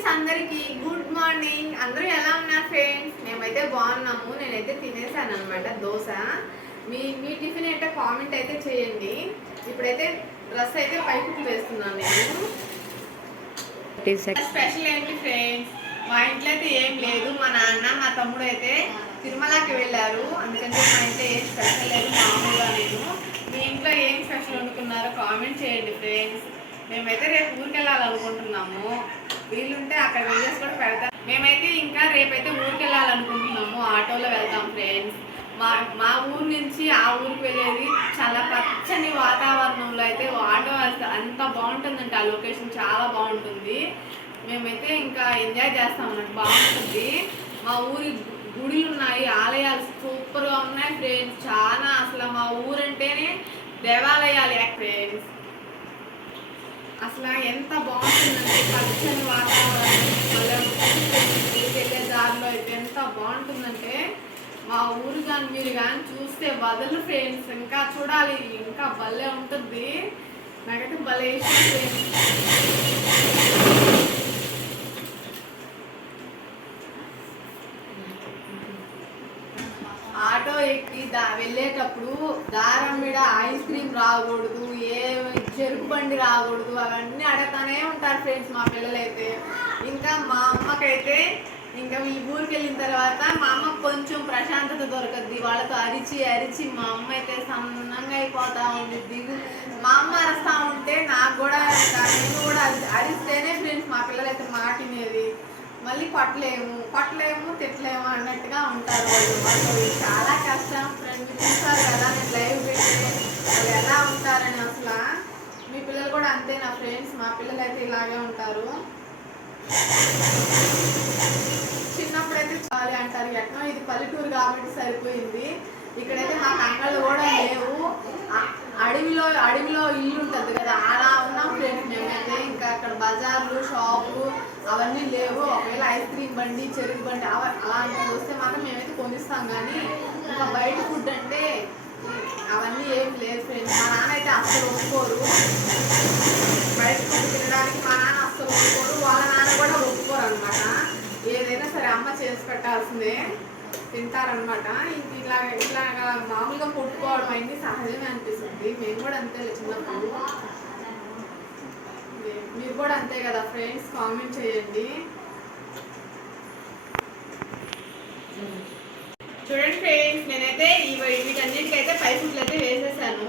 Friends అందరికి good morning. అందరూ ఎలా ఉన్నారు ఫ్రెండ్స్? మేమైతే బాగున్నాము. నేనైతే తినేసాను అనమాట దోశ. మీ మీ టిఫిన్ అయితే కామెంట్ అయితే చేయండి. ఇప్పుడైతే డ్రెస్ అయితే పైకి వేస్తున్నాను నేను. స్పెషల్ ఏంటి ఫ్రెండ్స్? మా ఇంట్లో అయితే ఏం లేదు. మా నాన్న మా తమ్ముడు అయితే తిరుమలకి వెళ్ళారు. అందుకంటే మా ఇంట్లో ఏం స్పెషల్ లేదు మామూలుగా నేను మీ ఇంట్లో ఏం స్పెషల్ వండుకున్నారో కామెంట్ చేయండి ఫ్రెండ్స్. మేమైతే రేపు ఊరికి వీళ్ళుంటే అక్కడ వీడియోస్ కూడా పెడతాం. మేమైతే ఇంకా రేపైతే ఊరికి వెళ్ళాలనుకుంటున్నాము ఆటోలో వెళ్తాం ఫ్రెండ్స్ మా మా ఊరు నుంచి ఆ ఊరికి వెళ్ళేది చాలా పచ్చని వాతావరణంలో అయితే ఆటో అంత బాగుంటుందంటే. ఆ లొకేషన్ చాలా బాగుంటుంది. మేమైతే ఇంకా ఎంజాయ్ చేస్తాం అన్నట్టు. బాగుంటుంది. మా ఊరి గుడులు ఉన్నాయి ఆలయాలు సూపర్గా ఉన్నాయి ఫ్రెండ్స్ చాలా అసలు మా ఊరంటేనే దేవాలయాలు ఫ్రెండ్స్ అసలు ఎంత బాగుంటుందంటే పచ్చని వాతావరణం వెళ్ళే దారిలో అయితే ఎంత బాగుంటుందంటే మా ఊరు కానీ మీరు కానీ చూస్తే వదలు ఫ్రెండ్స్ ఇంకా చూడాలి ఇంకా భలే ఉంటుంది. నాకైతే భలే ఇష్టం ఆటో ఎక్కి దా వెళ్ళేటప్పుడు దారం మీద ఐస్ క్రీమ్ రాకూడదు ఏ చెరుకు బండి రాకూడదు అవన్నీ అడగతానే ఉంటారు ఫ్రెండ్స్ మా పిల్లలైతే. ఇంకా మా అమ్మకైతే ఇంకా వీళ్ళు ఊరికి వెళ్ళిన తర్వాత మా అమ్మ కొంచెం ప్రశాంతత దొరకద్ది. వాళ్ళతో అరిచి అరిచి మా అమ్మ అయితే సన్నంగా అయిపోతా ఉంది దిగు మా అమ్మ అరుస్తా ఉంటే నాకు కూడా నేను కూడా అరిస్తేనే ఫ్రెండ్స్ మా పిల్లలైతే మాటినేది మళ్ళీ కొట్టలేము కొట్టలేము తిట్టలేము అన్నట్టుగా ఉంటారు వాళ్ళు. చాలా కష్టం. ఫ్రెండ్ చూసారు మీ పిల్లలు కూడా అంతే నా ఫ్రెండ్స్? మా పిల్లలు అయితే ఇలాగే ఉంటారు. చిన్నప్పుడైతే చాలి అంటారు ఎట్లా ఇది పల్లెటూరు కాబట్టి సరిపోయింది. ఇక్కడైతే మాకు అంగళ్ళు కూడా లేవు. అడవిలో అడవిలో ఇల్లు ఉంటుంది కదా అలా ఉన్నాం ఫ్రెండ్స్ మేమైతే. ఇంకా అక్కడ బజార్లు షాపులు అవన్నీ లేవు. ఒకవేళ ఐస్ క్రీమ్ బండి చెరుకు బండి అవ- అలాంటివి వస్తే మాత్రం మేమైతే కొనిస్తాం. కానీ ఇంకా బయట ఫుడ్ అంటే అవన్నీ ఏం లేదు ఫ్రెండ్స్ మా నాన్న అయితే అస్సలు ఒప్పుకోరు. బయటకు తినడానికి మా నాన్న అస్సలు ఒప్పుకోరు. వాళ్ళ నాన్న కూడా ఒప్పుకోరు అనమాట ఏదైనా సరే అమ్మ చేసి పెట్టాల్సిందే. తింటారనమాట ఇంక ఇలా ఇలాగా మామూలుగా కొట్టుకోవడం అయింది. సహజమే అనిపిస్తుంది. మేము కూడా అంతే చిన్నప్పుడు. మీరు కూడా అంతే కదా ఫ్రెండ్స్ కామెంట్ చేయండి. చూడండి ఫ్రెండ్స్ నేనైతే ఇవి వీటన్నిటికైతే పై ఫుడ్లు అయితే వేసేసాను.